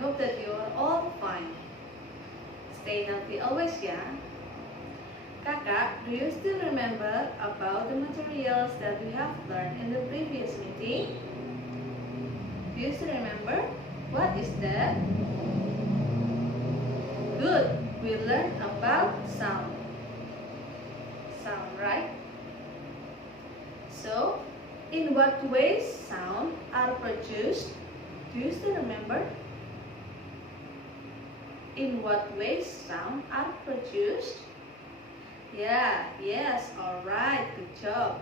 hope that you are all fine. Stay healthy always, ya. Kakak, do you still remember about the materials that we have learned in the previous meeting? Do you still remember? What is that? Good, we learned about sound. Sound, right? So, in what ways sound are produced? Do you still remember? In what ways sound are produced? Yes, alright, good job.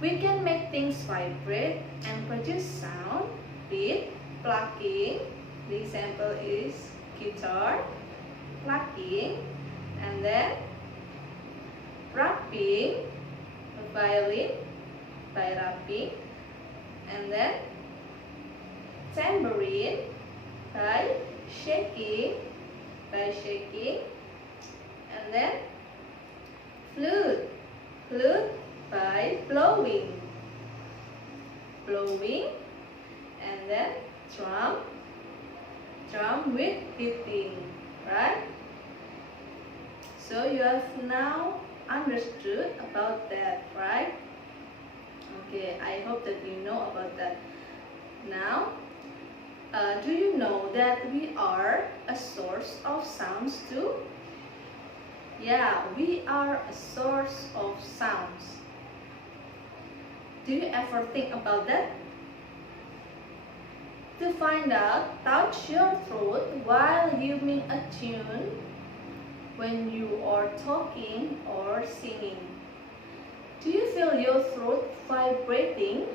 We can make things vibrate and produce sound with plucking. The example is guitar, plucking, and then rapping, the violin by rapping, and then tambourine by shaking, and then flute by blowing, and then drum with hitting, right? So you have now understood about that, right? Okay, I hope that you know about that. Now, do you know that we are a source of sounds too? Yeah, we are a source of sounds. Do you ever think about that? To find out, touch your throat while humming a tune when you are talking or singing. Do you feel your throat vibrating?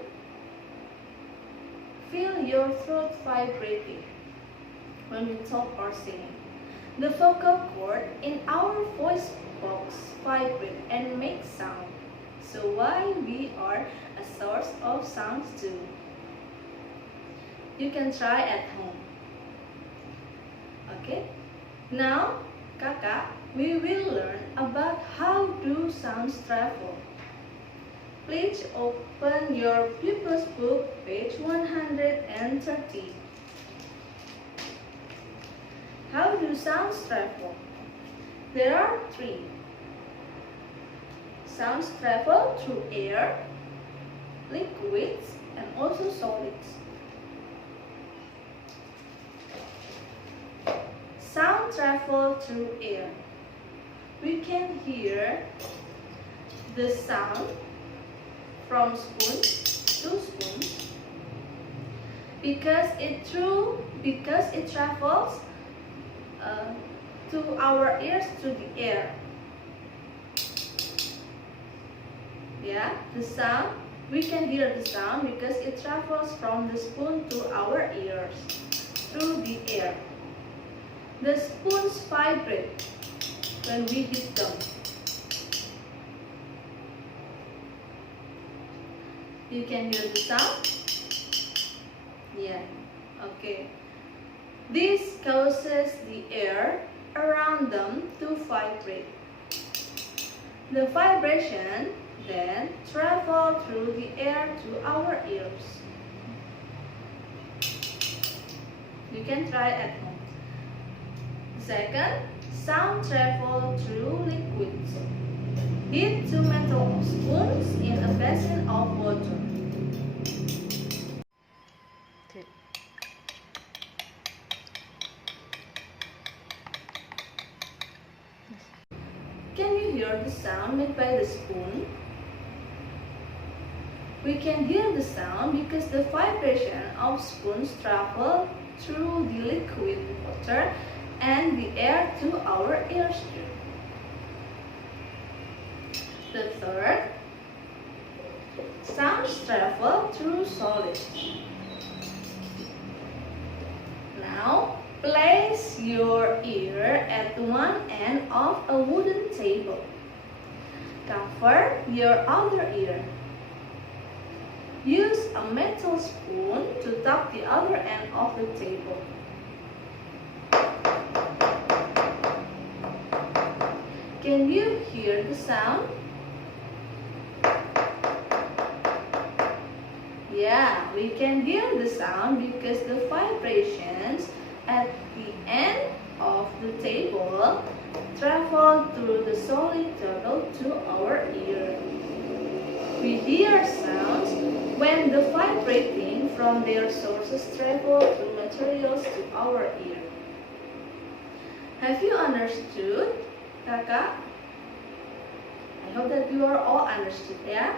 Feel your throat vibrating when you talk or sing. The vocal cord in our voice box vibrate and make sound. So why we are a source of sounds too? You can try at home. Okay? Now, Kakak, we will learn about how do sounds travel. Please open your pupils book, page 130. How do sounds travel? There are 3. Sounds travel through air, liquids, and also solids. Sound travel through air. We can hear the sound from spoon to spoon because it travels to our ears through the air. Yeah, the sound, we can hear the sound because it travels from the spoon to our ears through the air. The spoons vibrate when we hit them. You can hear the sound? Yeah, okay. This causes the air around them to vibrate. The vibration then travels through the air to our ears. You can try at home. Second, sound travels through liquids. Heat 2 metal spoons in a basin of water. Can you hear the sound made by the spoon? We can hear the sound because the vibration of spoons travel through the liquid water and the air to our ears too. The third, sounds travel through solids. Now, place your ear at one end of a wooden table. Cover your other ear. Use a metal spoon to tap the other end of the table. Can you hear the sound? Yeah, we can hear the sound because the vibrations at the end of the table travel through the solid turtle to our ear. We hear sounds when the vibrating from their sources travel through materials to our ear. Have you understood, Kakak? I hope that you are all understood, yeah?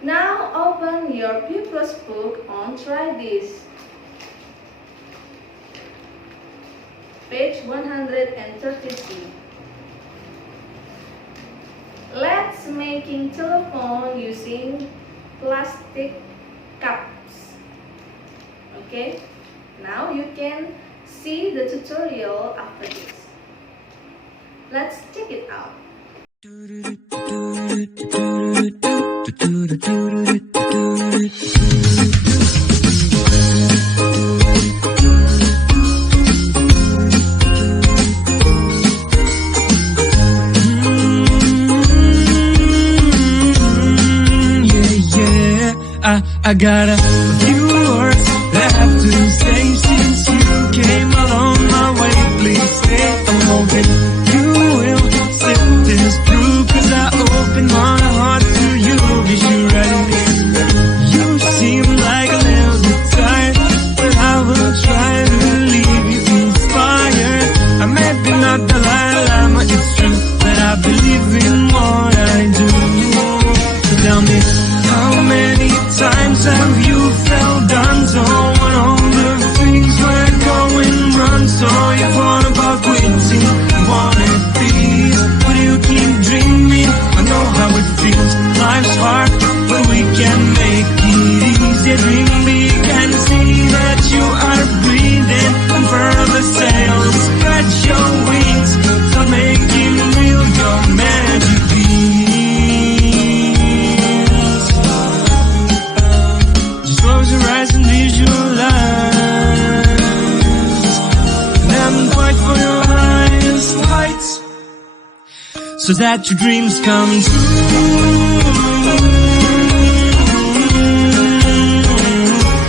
Now open your pupils book on Try This. Page 133. Let's making telephone using plastic cups. Okay, now you can see the tutorial after this. Let's check it out. I got a few words that I have to say since you came along my way. Please stay. I'm hoping you will sit this through, 'cause I open my heart to you. Be sure I admit you seem like a little bit tired, but I will try to leave you inspired. I may be not the Dalai Lama, it's true, but I believe in what I do. So tell me, how many times have you felt done so when all the things were going wrong? So you thought about quitting, you wanted peace, but you keep dreaming. I know how it feels, life's hard, but we can make it easy. Dream big and see that you are breathing. Unfurl the sails, spread your wings, start making real your magic beams. Just close your eyes and visualize them fight for your highest heights, so that your dreams come true.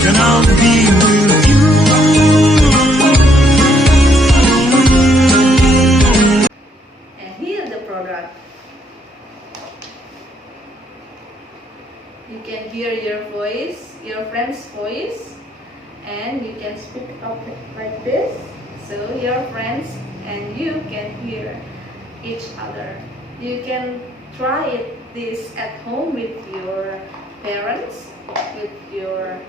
And I'll be with you. And here the product. You can hear your voice, your friend's voice, and you can speak up like this, so your friends and you can hear each other. You can try this at home with your parents, with your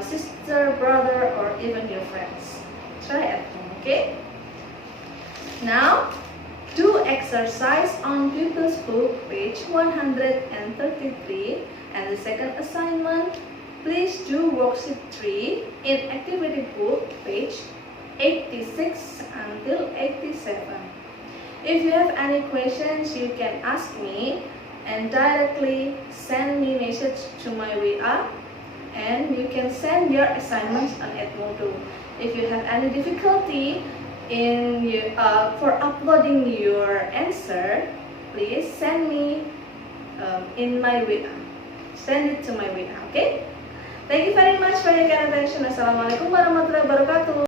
sister, brother, or even your friends. Try at home, okay? Now, do exercise on Pupils Book, page 133, and the second assignment, please do worksheet 3 in Activity Book, page 86 until 87. If you have any questions, you can ask me and directly send me message to my WA, and you can send your assignments on Edmodo. If you have any difficulty for uploading your answer, please send me in my WA. Send it to my WA, okay? Thank you very much for your kind attention. Assalamualaikum warahmatullahi wabarakatuh.